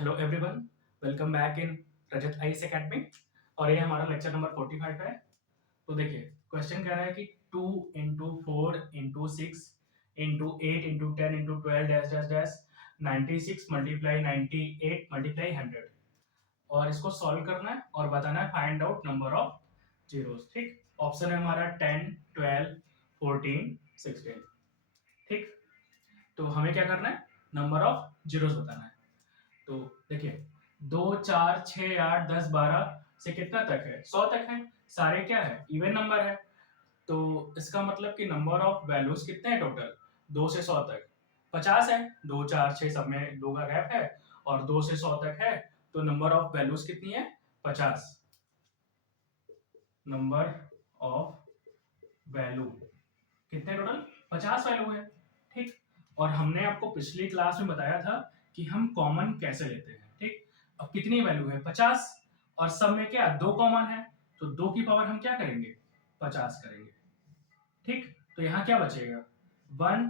Hello everyone, welcome back in Rajat IAS academy. और ये हमारा लेक्चर नंबर 45 है। तो देखिए, क्वेश्चन कह रहा है कि 2 into 4 into 6 into 8 into 10 into 12 dash dash dash 96 multiply 98 multiply 100 और इसको सॉल्व करना है और बताना है find out number of zeros. ठीक, ऑप्शन है हमारा 10 12 14 16। ठीक, तो हमें क्या करना है, नंबर ऑफ जीरोस बताना है। तो देखिए, 2 4 6 8 10 12 से कितना तक है, 100 तक है। सारे क्या है, इवन नंबर है। तो इसका मतलब कि नंबर ऑफ वैल्यूज कितने हैं टोटल, 2 से 100 तक 50 है। 2 4 6 सब में 2 का गैप है और 2 से 100 तक है। तो नंबर ऑफ वैल्यूज कितनी है, 50। नंबर ऑफ वैल्यू कितने टोटल, 50 वैल्यू है। ठीक, और हमने आपको पिछली क्लास में बताया था कि हम कॉमन कैसे लेते हैं। ठीक, अब कितनी वैल्यू है, 50 और सब में क्या, 2 कॉमन है। तो 2 की पावर हम क्या करेंगे, 50 करेंगे। ठीक, तो यहाँ क्या बचेगा, 1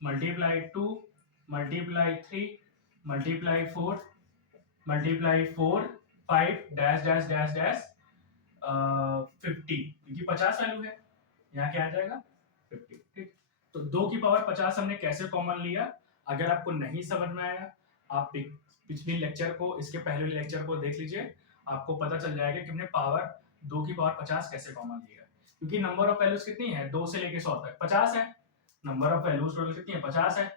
multiply 2 multiply 3 multiply 4 multiply 4 5 dash dash dash dash 50, क्योंकि 50 वैल्यू है। यहाँ क्या आ जाएगा, 50। ठीक, तो 2 की पावर 50 हमने कैसे कॉमन लिया। अगर आपको नहीं समझ में आया, आप पिछले लेक्चर को, इसके पहले लेक्चर को देख लीजिए, आपको पता चल जाएगा कि हमने पावर 2 की पावर 50 कैसे कॉमन लिया। क्योंकि नंबर ऑफ वैल्यूज कितनी है, 2 से लेके 100 तक 50 है। नंबर ऑफ वैल्यूज टोटल कितनी है, 50 है।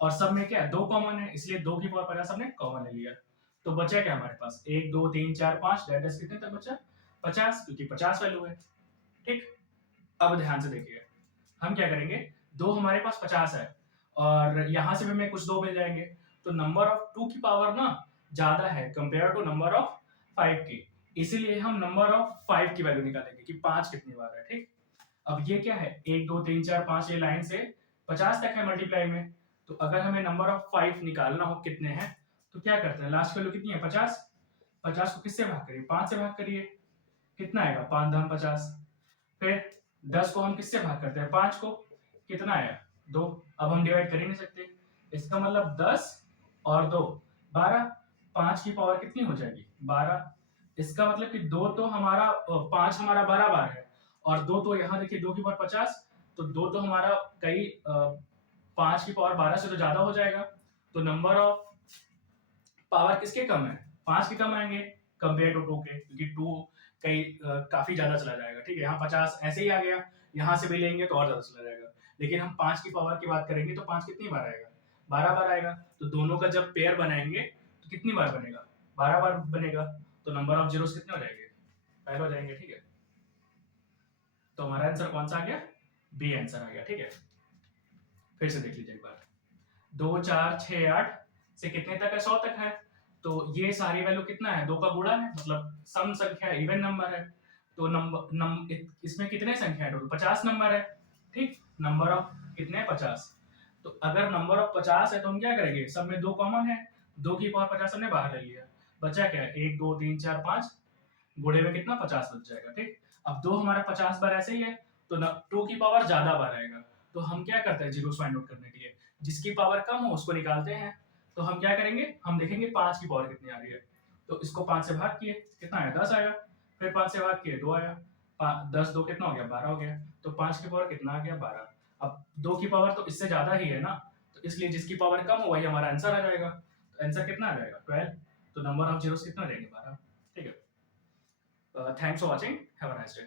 और सब में क्या है, 2 कॉमन है, इसलिए 2 की पावर 50 हमने कॉमन ले लिया। तो बचा क्या हमारे पास, 1 2 3 4 5 डेट कितने तक बचा, 50, क्योंकि 50 वैल्यू है। ठीक, अब ध्यान से देखिए, हम क्या करेंगे, 2 हमारे पास 50 है और यहां से भी हमें कुछ 2 मिल जाएंगे। तो नंबर ऑफ 2 की पावर ना ज्यादा है कंपेयर टू नंबर ऑफ 5 की, इसीलिए हम नंबर ऑफ 5 की वैल्यू निकालेंगे कि 5 कितनी बार है। ठीक, अब ये क्या है, 1 2 3 4 5, ये लाइन से 50 तक है मल्टीप्लाई में। तो अगर हमें नंबर ऑफ 5 निकालना हो कितने हैं, तो क्या करते हैं, लास्ट वैल्यू कितनी है, 50। 50 को किससे भाग करिए, 5 से भाग करिए, कितना आएगा, 5 10 50। फिर 10 को हम किससे भाग करते हैं, 5 को, कितना आया, 2। अब हम डिवाइड कर ही नहीं सकते, इसका मतलब 10 और 2 12। 5 की पावर कितनी हो जाएगी, 12। इसका मतलब कि 2 तो हमारा 5 हमारा 12 बार है और 2 तो यहाँ देखिए 2 की पावर 50। तो 2 तो हमारा कई 5 की पावर 12 से तो ज्यादा हो जाएगा। तो नंबर ऑफ पावर किसके कम है, 5 के कम आएंगे कंपेयर टू 2 के, क्योंकि 2 कई काफी ज्यादा चला जाएगा। ठीक है, यहाँ 50 ऐसे ही आ गया, यहाँ से भी लेंगे तो और ज्यादा चला जाएगा। लेकिन हम 5 की पावर की बात करेंगे तो 5 कितनी बार आएगा, 12 बार आएगा। तो दोनों का जब पेयर बनाएंगे तो कितनी बार बनेगा, 12 बार बनेगा। तो नंबर ऑफ जीरोस कितने हो जाएंगे, पहले हो जाएंगे। ठीक है, तो हमारा आंसर कौन सा आ गया, बी आंसर आ गया। ठीक है, फिर से देख लीजिए एक बार, 2 4 6 8 से कितने तक है, 100 तक है। तो ये सारी वैल्यू कितना है, 2 का गुणा है, मतलब सम संख्या है, इवन नंबर है। तो इसमें कितने संख्या है टोटल, 50 नंबर है। ठीक, नंबर ऑफ कितने, 50। तो अगर नंबर ऑफ 50 है तो हम क्या करेंगे, सब में 2 कॉमन है, 2 की पावर 50 हमने बाहर ले लिया, बचा क्या है, 1 2 3 4 5, गुणे में कितना, 50 बच जाएगा। ठीक, अब 2 हमारा 50 बार ऐसे ही है, तो 2 की पावर ज्यादा बार आएगा। तो हम क्या करते हैं, जीरोस फाइंड आउट करने के लिए जिसकी पावर कम हो उसको निकालते हैं। तो हम क्या करेंगे, हम देखेंगे 5 की पावर कितनी आ रही है। तो इसको 5 से भाग किए, कितना आया, 10 आया। फिर 5 से भाग किए, 2 आया। 10 2 कितना हो गया, 12 हो गया। तो 5 की पावर कितना आ गया, 12। अब 2 की पावर तो इससे ज्यादा ही है ना, तो इसलिए जिसकी पावर कम हो वही हमारा आंसर आ जाएगा। तो आंसर कितना आ जाएगा, 12। तो नंबर ऑफ जीरोस कितना हो जाएंगे, 12। ठीक है, thanks for watching, have a nice day.